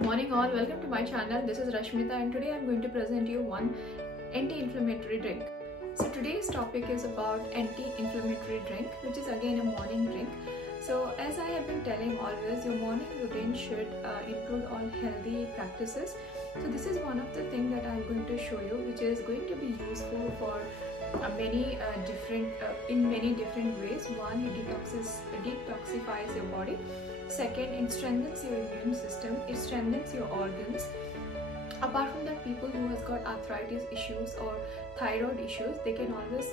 Morning all, welcome to my channel. This is Rashmita and today I'm going to present you one anti-inflammatory drink. So today's topic is about anti-inflammatory drink, which is again a morning drink. So as I have been telling always, your morning routine should include all healthy practices. So this is one of the things that I'm going to show you, which is going to be useful for in many different ways. One, it detoxifies your body. Second, it strengthens your immune system. It strengthens your organs. Apart from that, people who has got arthritis issues or thyroid issues, they can always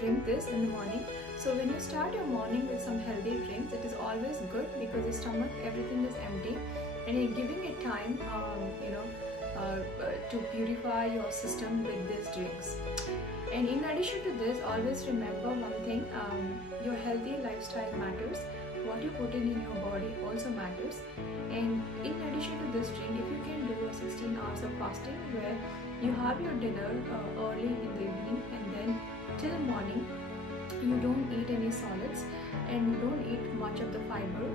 drink this in the morning. So when you start your morning with some healthy drinks, it is always good because your stomach, everything is empty, and you're giving it time to purify your system with these drinks. And in addition to this, always remember one thing, your healthy lifestyle matters. What you put in your body also matters. And in addition to this drink, if you can do a 16 hours of fasting where you have your dinner early in the evening and then till morning you don't eat any solids and you don't eat much of the fiber,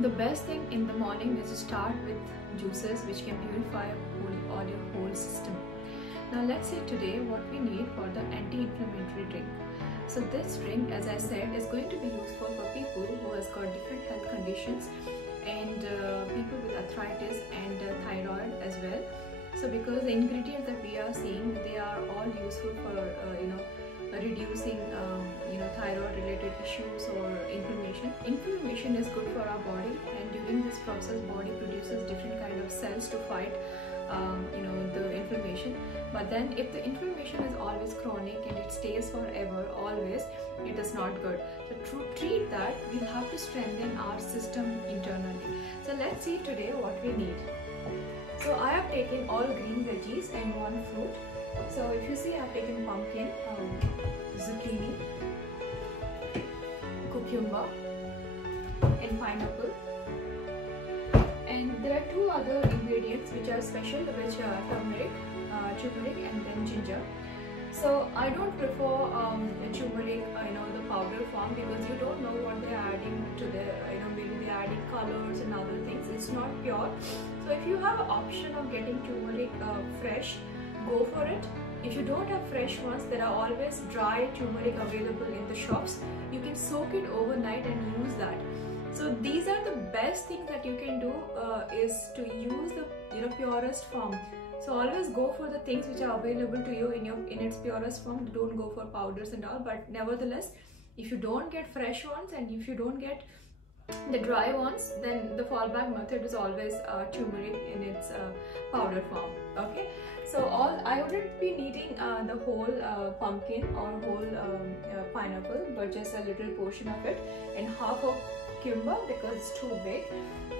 the best thing in the morning is to start with juices which can purify your whole system. Now let's see today what we need for the anti-inflammatory drink. So this drink, as I said, is going to be useful for people who has got different health conditions and people with arthritis and thyroid as well. So because the ingredients that we are seeing, they are all useful for reducing thyroid related issues or inflammation. Inflammation is good for our body, and during this process body produces different kind of cells to fight the inflammation. But then if the inflammation is always chronic and it stays forever always, it is not good. So to treat that, we'll have to strengthen our system internally. So let's see today what we need. So I have taken all green veggies and one fruit. So if you see, I have taken pumpkin, zucchini, cucumber and pineapple. And there are two other ingredients which are special, which are turmeric, and then ginger. So I don't prefer turmeric, the powder form, because you don't know what they are adding to the, maybe they are adding colors and other things. It's not pure. So if you have an option of getting turmeric fresh, go for it. If you don't have fresh ones, there are always dry turmeric available in the shops. You can soak it overnight and use that. So these are the best things that you can do is to use the purest form. So always go for the things which are available to you in its purest form. Don't go for powders and all. But nevertheless, if you don't get fresh ones and if you don't get the dry ones, then the fallback method is always turmeric in its powder form. Okay. So I wouldn't be needing the whole pumpkin or whole pineapple, but just a little portion of it and half of cucumber because it's too big.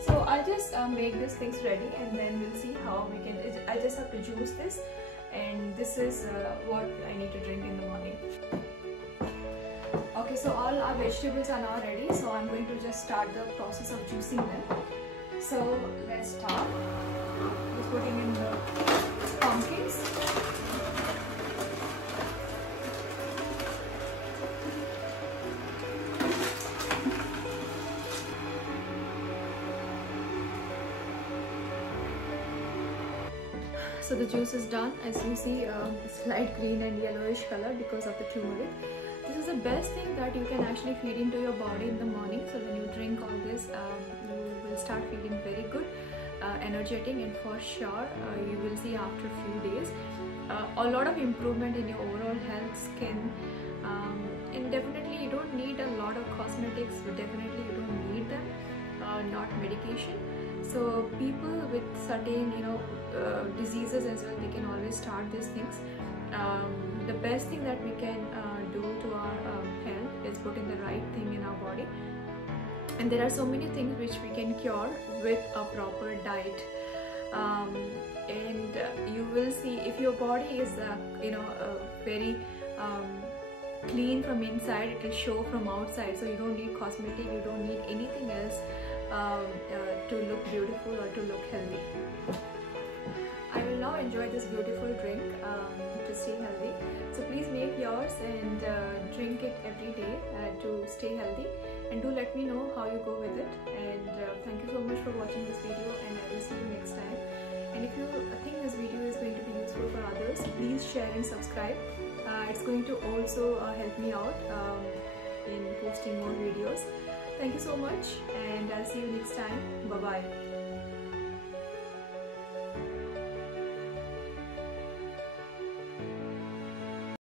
So I'll just make these things ready and then we'll see how we can. I just have to juice this, and this is what I need to drink in the morning. Okay, so all our vegetables are now ready, so I'm going to just start the process of juicing them. So let's start. Just putting in the pumpkins. So the juice is done. As you see, it's light green and yellowish color because of the turmeric. This is the best thing that you can actually feed into your body in the morning. So when you drink all this, you will start feeling very good, energetic, and for sure you will see after a few days a lot of improvement in your overall health, skin, and definitely you don't need a lot of cosmetics, but definitely you don't need them, not medication. So people with certain diseases as well, they can always start these things. The best thing that we can do to our health is put in the right thing in our body, and there are so many things which we can cure with a proper diet. And you will see, if your body is very clean from inside, it will show from outside. So you don't need cosmetic, you don't need anything else to look beautiful or to look healthy. I will now enjoy this beautiful drink to stay healthy. So please make yours and drink it every day to stay healthy, and do let me know how you go with it. And thank you so much for watching this video. And please share and subscribe. It's going to also help me out in posting more videos. Thank you so much, and I'll see you next time. Bye bye.